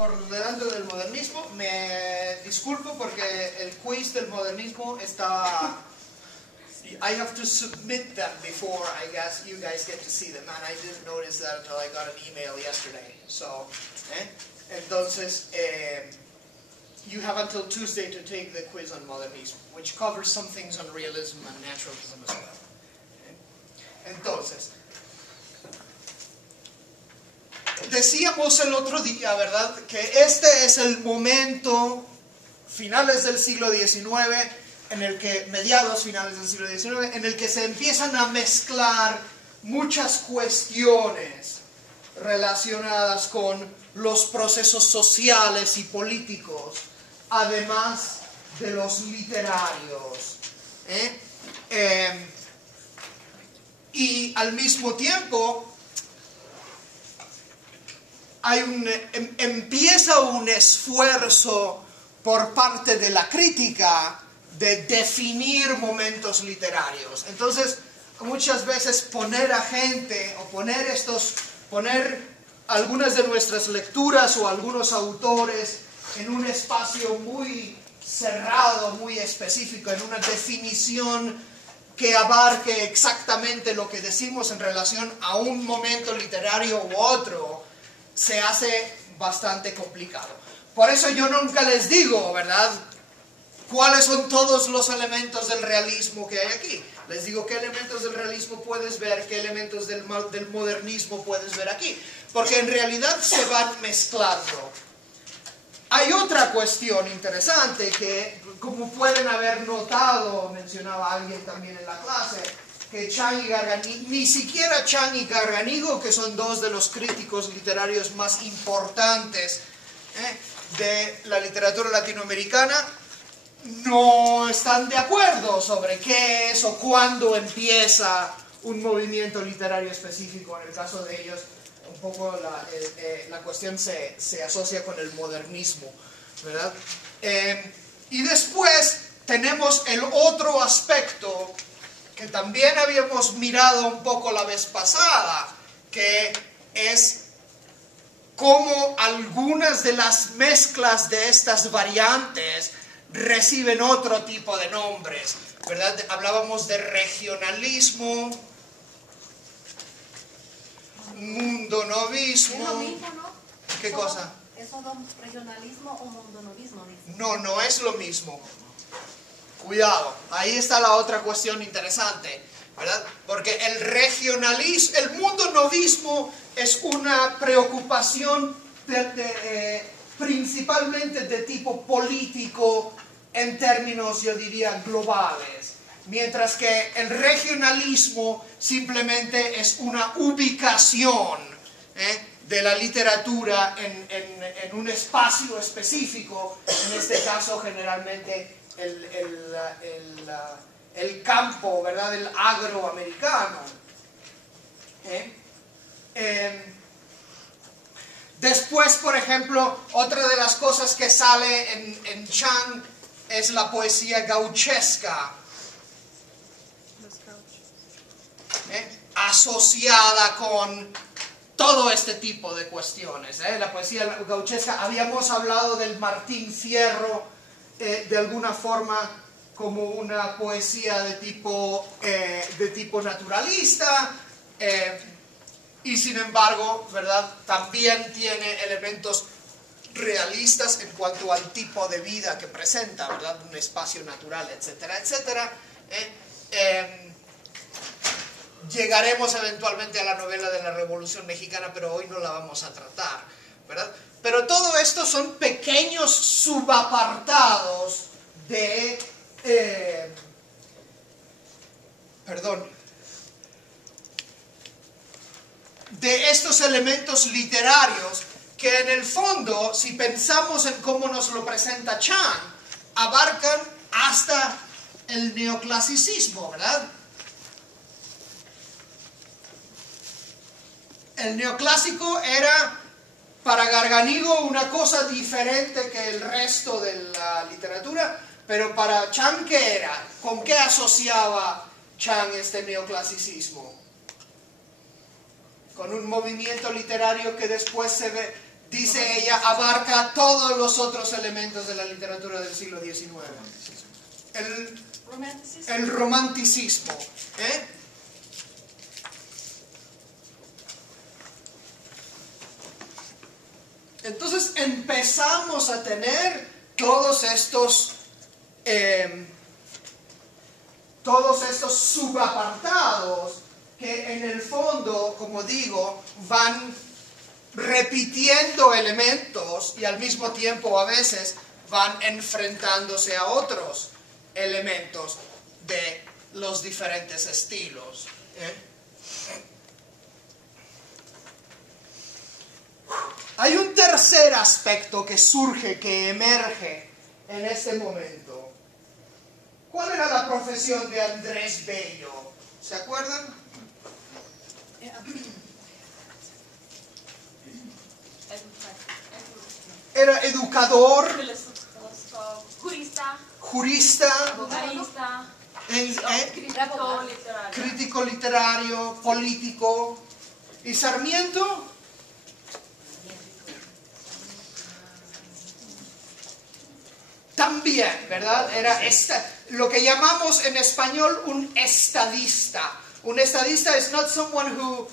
Por delante del modernismo, me disculpo porque el quiz del modernismo está... I have to submit them before I guess you guys get to see them, and I didn't notice that until I got an email yesterday. So, entonces, you have until Tuesday to take the quiz on modernismo, which covers some things on realism and naturalism as well. Entonces, decíamos el otro día, ¿verdad?, que este es el momento, finales del siglo XIX, en el que, mediados finales del siglo XIX, en el que se empiezan a mezclar muchas cuestiones relacionadas con los procesos sociales y políticos, además de los literarios. Y al mismo tiempo, empieza un esfuerzo por parte de la crítica de definir momentos literarios. Entonces, muchas veces poner a gente, o poner algunas de nuestras lecturas o algunos autores en un espacio muy cerrado, muy específico, en una definición que abarque exactamente lo que decimos en relación a un momento literario u otro, se hace bastante complicado. Por eso yo nunca les digo, ¿verdad?, cuáles son todos los elementos del realismo que hay aquí. Les digo qué elementos del realismo puedes ver, qué elementos del modernismo puedes ver aquí. Porque en realidad se van mezclando. Hay otra cuestión interesante que, como pueden haber notado, mencionaba alguien también en la clase, que Chang y Garganigo, ni siquiera Chang y Garganigo, que son dos de los críticos literarios más importantes de la literatura latinoamericana, no están de acuerdo sobre qué es o cuándo empieza un movimiento literario específico. En el caso de ellos, un poco la cuestión se asocia con el modernismo, ¿verdad? Y después tenemos el otro aspecto que también habíamos mirado un poco la vez pasada, que es cómo algunas de las mezclas de estas variantes reciben otro tipo de nombres, ¿verdad? Hablábamos de regionalismo, mundonovismo. Es lo mismo, ¿no? ¿Qué cosa? ¿Eso es regionalismo o mundonovismo? No, no es lo mismo. Cuidado, ahí está la otra cuestión interesante, ¿verdad? Porque el regionalismo, el mundonovismo es una preocupación principalmente de tipo político en términos, yo diría, globales. Mientras que el regionalismo simplemente es una ubicación de la literatura en un espacio específico, en este caso generalmente el campo, ¿verdad?, el agroamericano. Después, por ejemplo, otra de las cosas que sale en Chang es la poesía gauchesca, asociada con todo este tipo de cuestiones. La poesía gauchesca, habíamos hablado del Martín Fierro, de alguna forma como una poesía de tipo naturalista, y sin embargo, ¿verdad?, también tiene elementos realistas en cuanto al tipo de vida que presenta, ¿verdad?, un espacio natural, etcétera, etcétera. Llegaremos eventualmente a la novela de la Revolución Mexicana, pero hoy no la vamos a tratar, ¿verdad? Pero todo esto son pequeños subapartados de estos elementos literarios que en el fondo, si pensamos en cómo nos lo presenta Chang, abarcan hasta el neoclasicismo, ¿verdad? El neoclásico era para Garganigo una cosa diferente que el resto de la literatura, pero para Chang, ¿qué era? ¿Con qué asociaba Chang este neoclasicismo? Con un movimiento literario que después dice ella, abarca todos los otros elementos de la literatura del siglo XIX. El romanticismo. Entonces empezamos a tener todos estos subapartados que en el fondo, como digo, van repitiendo elementos y al mismo tiempo a veces van enfrentándose a otros elementos de los diferentes estilos. Hay un tercer aspecto que surge, que emerge en este momento. ¿Cuál era la profesión de Andrés Bello? ¿Se acuerdan? Era educador, jurista, vocalista, crítico literario, político. ¿Y Sarmiento? También, ¿verdad? Era lo que llamamos en español un estadista. Un estadista is not someone who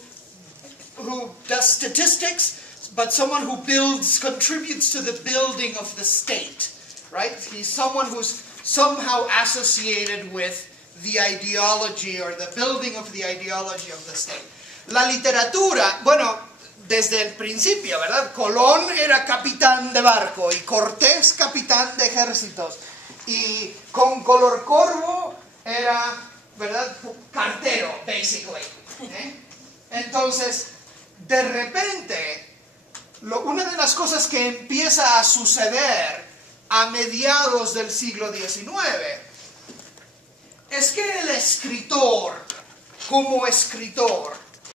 does statistics, but someone who contributes to the building of the state, right? He's someone who's somehow associated with the ideology or the building of the ideology of the state. La literatura, bueno, desde el principio, ¿verdad? Colón era capitán de barco y Cortés capitán de ejércitos. Y con Color Corvo era, ¿verdad? Cartero, basically. Entonces, de repente, una de las cosas que empieza a suceder a mediados del siglo XIX es que el escritor, como escritor,